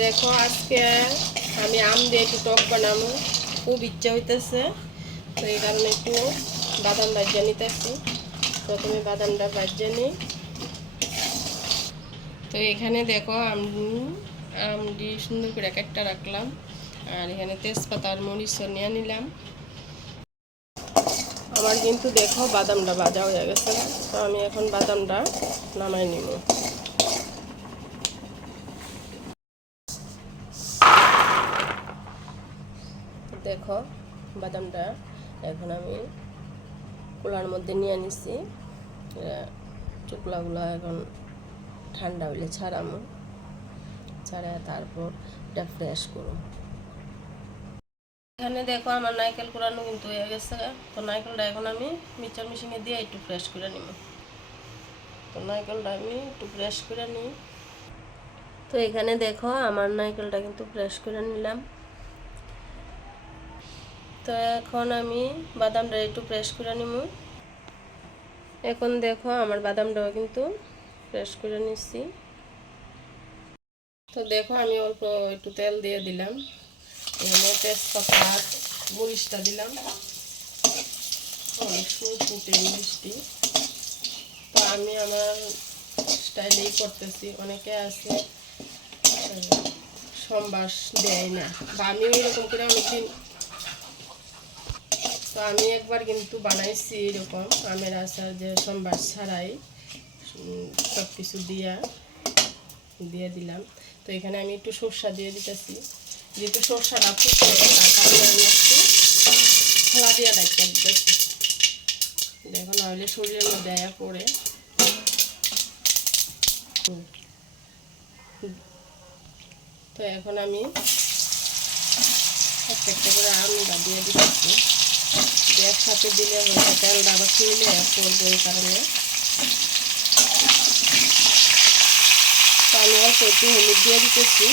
দেখো আজকে আমি আম দিয়ে একটু টক বানাবো, খুব ইচ্ছা হইতেছে। তো এই কারণে একটু বাদাম ভাজিয়ে নিতেছি। প্রথমে বাদামটা ভাজিয়ে নিই। তো এখানে দেখো আম দিয়ে সুন্দর করে এক একটা রাখলাম, আর এখানে তেজপাতা আর মরিচও নিয়ে নিলাম। আমার কিন্তু দেখো বাদামটা ভাজা হয়ে গেছে, তো আমি এখন বাদামটা নামাই নিব। দেখো বাদামটা এখন আমি কুলার মধ্যে নিয়ে নিছি। চুকলাগুলো এখন ঠান্ডা হইলে ছাড়ামো, ছাড়া তারপর এটা ফ্রেশ করো। এখানে দেখো আমার নারকেল কুড়ানো কিন্তু হয়ে গেছে। তো নারকেলটা এখন আমি মিক্সচার মেশিনে দিয়ে একটু ফ্রেশ করে নিব। তো নারকেলটা আমি একটু ফ্রেশ করে নিই। তো এখানে দেখো আমার নারকেলটা কিন্তু ফ্রেশ করে নিলাম। তো এখন আমি বাদামটা একটু ফ্রেশ করে নিব। এখন দেখো আমার বাদামটাও কিন্তু ফ্রেশ করে নিচ্ছি। তো দেখো আমি অল্প একটু তেল দিয়ে দিলাম, এখানে তেজপাতা মরিচটা দিলাম, অনেক ফুটে মিষ্টি। তো আমি আমার স্টাইলেই করতেছি, অনেকে আছে সম্বাস দেয় না, বা আমিও এরকম করে অনেকদিন। তো আমি একবার কিন্তু বানাইছি এরকম আমের আচার, যে সম্বাস ছাড়াই সব কিছু দিয়ে দিলাম। তো এখানে আমি একটু সরষা দিয়ে দিতেছি, যেহেতু সরষাটা ফুটে তার কারণে আমি একটু খোলা দিয়ে ডাক্তার দিতেছি। দেখো নাহলে শরীরের মধ্যে আয়া পড়ে। তো এখন আমি একটা একটা করে আমটা দিয়ে দিচ্ছি, একসাথে দিলে হয়তো তেলটা আবার শুইলে পড়বো, এই কারণে। তো আমি অল্প একটু হলুদ দিয়ে দিতেছি,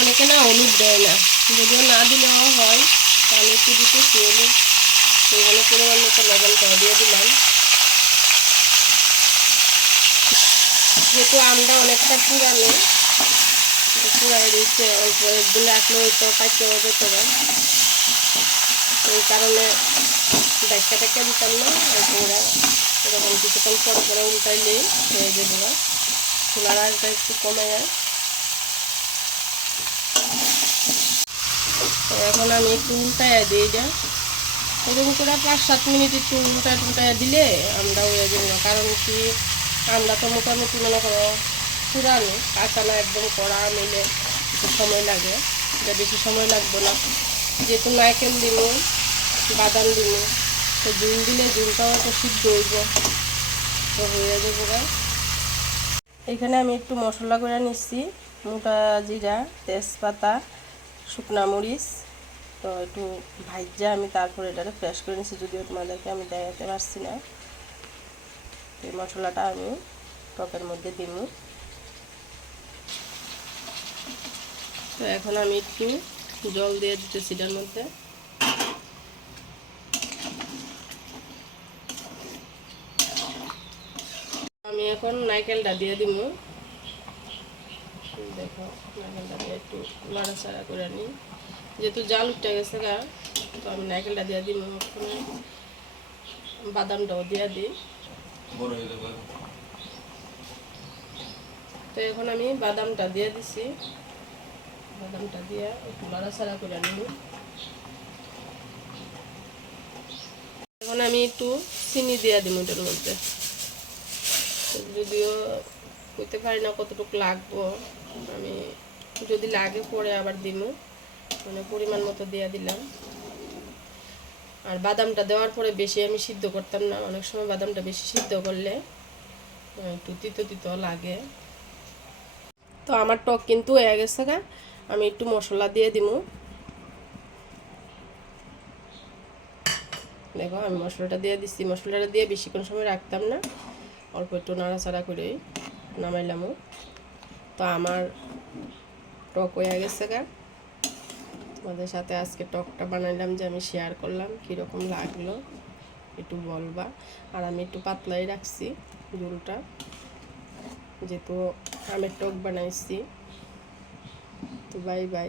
অনেকে না হলুদ দেয় না, যদিও না দিলেও হয়। তো আমি একটু দিতেছি হলুদ। এখানে পরিমাণ মতো লবণটাও দিয়ে দিলাম। যেহেতু আমটা অনেকটা পুরানো, পুরাই দিচ্ছে, অল্প একদিন রাখলে হয়তো পাইতে হবে তো, এই কারণে ডাক্কা টাক্কা দিতাম না। ওরা এরকম কিছুক্ষণ পরে পরে উল্টাইলেই হয়ে যাবে না, চুলার আঁচটা একটু কমে যায়। তো এখন আমি একটু উল্টাইয়া দিই, যা এরকম করে 5-7 মিনিট একটু উল্টায় দিলে আমরা হয়ে যাবে না। কারণ কি, আমরা তো মোটামুটি মনে করো পুরানো, কাঁচা না একদম কড়া মিলে একটু সময় লাগে, এটা বেশি সময় লাগবে না। যেহেতু নারকেল দিব, বাদাম দিব, তো জুল দিলে জুলটাও একটা সিদ্ধ হইব, তো হয়ে যাবে গা। এখানে আমি একটু মশলা করে নিচ্ছি, মোটা জিরা, তেজপাতা, শুকনা মরিচ। তো একটু ভাজা আমি তারপরে এটাকে ফ্রেশ করে নিচ্ছি, যদিও তোমাদেরকে আমি দেখাতে পারছি না। এই মশলাটা আমি টকের মধ্যে দিব। তো এখন আমি একটু জল দিয়ে দিতেছি এটার মধ্যে। আমি এখন নারকেলটা দিয়ে দিব। দেখো নারকেলটা দিয়ে একটু নাড়াচাড়া করে নিই, যেহেতু জাল উঠে গেছে গা। তো আমি নারকেলটা দিয়ে দিব, বাদামটাও দিয়ে দিই। তো এখন আমি বাদামটা দিয়ে দিছি, বাদামটা দিয়ে একটু নাড়াচাড়া করে নিব। এখন আমি একটু চিনি দিয়ে দিব এটার মধ্যে, যদিও বুঝতে পারি না কতটুকু লাগবো, আমি যদি লাগে পরে আবার দিব, মানে পরিমাণ মতো দিয়ে দিলাম। আর বাদামটা দেওয়ার পরে বেশি আমি সিদ্ধ করতাম না, অনেক সময় বাদামটা বেশি সিদ্ধ করলে একটু তিতো তিতো লাগে। তো আমার টক কিন্তু হয়ে গেছে গা, আমি একটু মশলা দিয়ে দিব। দেখো আমি মশলাটা দিয়ে দিচ্ছি, মশলাটা দিয়ে বেশিক্ষণ সময় রাখতাম না, অল্প একটু নাড়াচাড়া করেই নামাইলামও। তো আমার টক হয়ে গেছে গা। তোমাদের সাথে আজকে টকটা বানাইলাম, যে আমি শেয়ার করলাম, কীরকম লাগলো একটু বলবা। আর আমি একটু পাতলাই রাখছি ঝোলটা, যেহেতু আমের টক বানাইছি। তো বাই বাই।